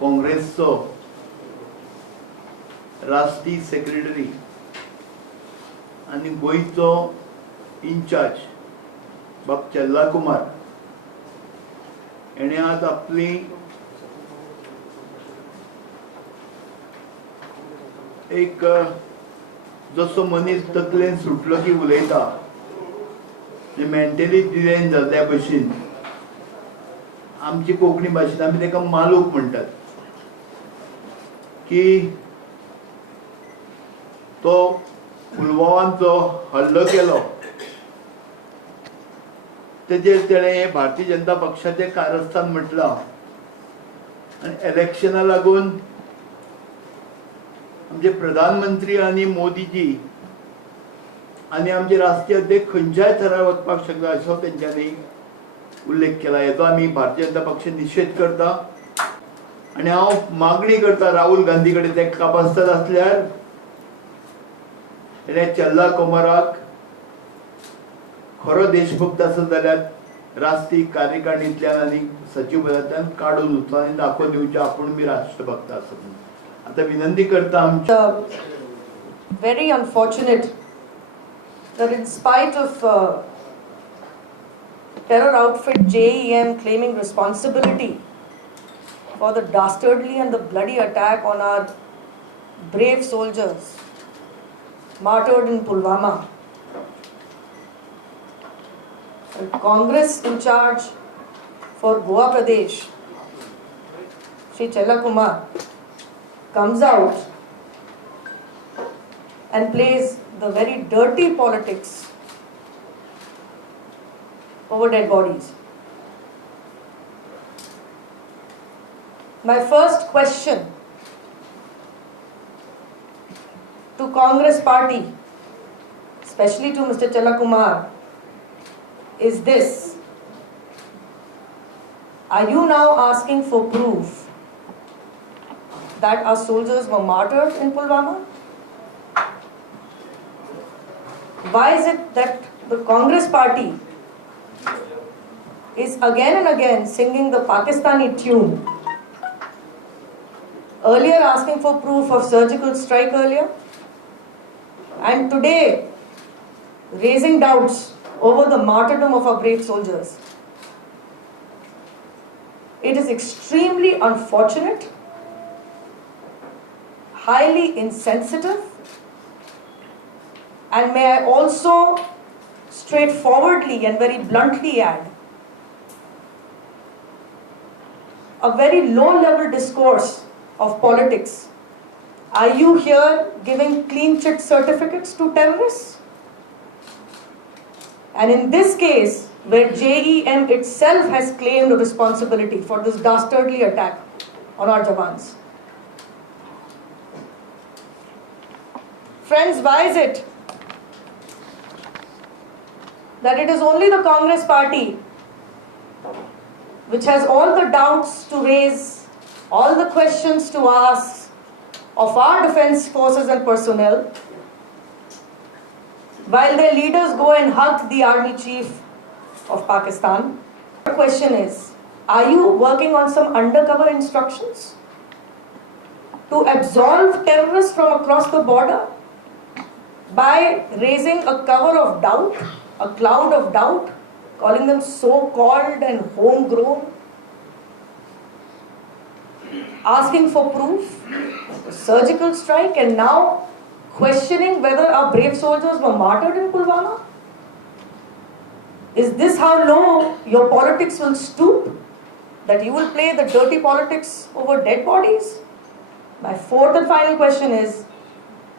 काँग्रेसचो राष्ट्रीय सेक्रेटरी आनी गोंयचो इन्चार्ज बाब चल्ला कुमार हेणे आज आपली एक जसो मनीस तकलेन सुटलो की उलयता मेंटली डिझायन जाल्ल्या भशेन आमची कोंकणी भाशेन आमी ताका मालूक म्हणटात की तो पुलवामान जो हल्लो केलो तेजेर तेणें भारतीय जनता पक्षाचें कारस्थान म्हटलां आनी इलेक्शना लागून आमचे प्रधानमंत्री आनी मोदीजी आनी आमचे राष्ट्रीय अध्यक्ष खंयच्याय थरार वचपाक शकता असो तेंच्यांनी उल्लेख केला. हेचो आमी भारतीय जनता पक्ष निशेध करता आनी हांव मागणी करता राहुल गांधी कडेन ते कापासतात आसल्यार तेणें चल्ला कुमाराक खरो देशभक्त आसत जाल्यार राष्ट्रीय कार्यकारिणींतल्यान आनी सचिव पदांतल्यान काडून उचलून आनी दाखोवन दिवचें आपूण बी राष्ट्रभक्त आसा म्हणून. आता विनंती करता आमच्या very unfortunate that in spite of terror outfit JEM claiming responsibility for the dastardly and the bloody attack on our brave soldiers martyred in Pulwama, Congress in charge for Goa Pradesh, Shri Chella Kumar, comes out and plays the very dirty politics over dead bodies. My first question to Congress party, especially to Mr. Chella Kumar, is this: are you now asking for proof that our soldiers were martyred in Pulwama? Why is it that the Congress party is again and again singing the Pakistani tune? Earlier asking for proof of surgical strike earlier, and today raising doubts over the martyrdom of our brave soldiers. It is extremely unfortunate, highly insensitive, and may I also straightforwardly and very bluntly add, a very low-level discourse of politics. Are you here giving clean chit certificates to terrorists? And in this case, where JEM itself has claimed responsibility for this dastardly attack on our Jawans. Friends, why is it that it is only the Congress party which has all the doubts to raise, all the questions to ask of our defense forces and personnel, while their leaders go and hug the army chief of Pakistan? The question is, are you working on some undercover instructions to absolve terrorists from across the border by raising a cover of doubt, a cloud of doubt, calling them so-called and homegrown, asking for proof, surgical strike, and now questioning whether our brave soldiers were martyred in Pulwama? Is this how low your politics will stoop? That you will play the dirty politics over dead bodies? My fourth and final question is,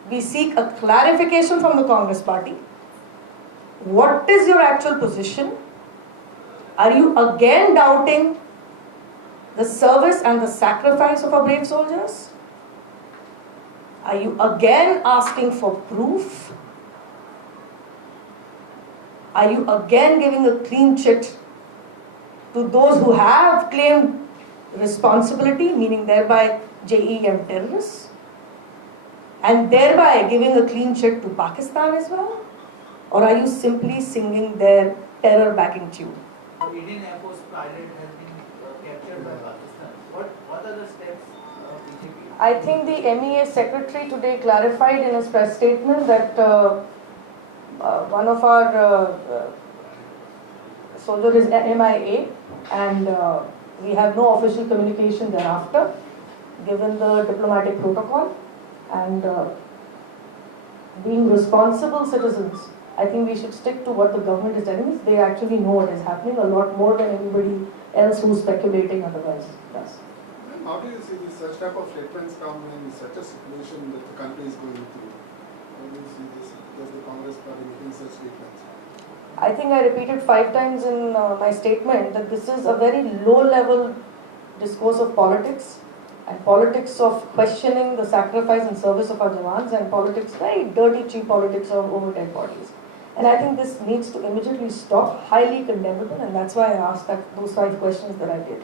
we seek a clarification from the Congress party. What is your actual position? Are you again doubting the service and the sacrifice of our brave soldiers? Are you again asking for proof? Are you again giving a clean chit to those who have claimed responsibility, meaning thereby JEM terrorists, and thereby giving a clean chit to Pakistan as well? Or are you simply singing their terror backing tune? Indian Air Force pilot has been captured by Pakistan. What are the steps I think the MEA secretary today clarified in his press statement that one of our soldier is MIA, and we have no official communication thereafter, given the diplomatic protocol. And being responsible citizens, I think we should stick to what the government is telling us. They actually know what is happening a lot more than anybody else who's speculating otherwise does. How do you see these such type of statements come in such a situation that the country is going through? How do you see this? Does the Congress party making such statements? I think I repeated 5 times in my statement that this is a very low-level discourse of politics, and politics of questioning the sacrifice and service of our Jawans, and politics, very dirty, cheap politics of over dead bodies. And I think this needs to immediately stop, highly condemnable, and that's why I asked those 5 questions that I did.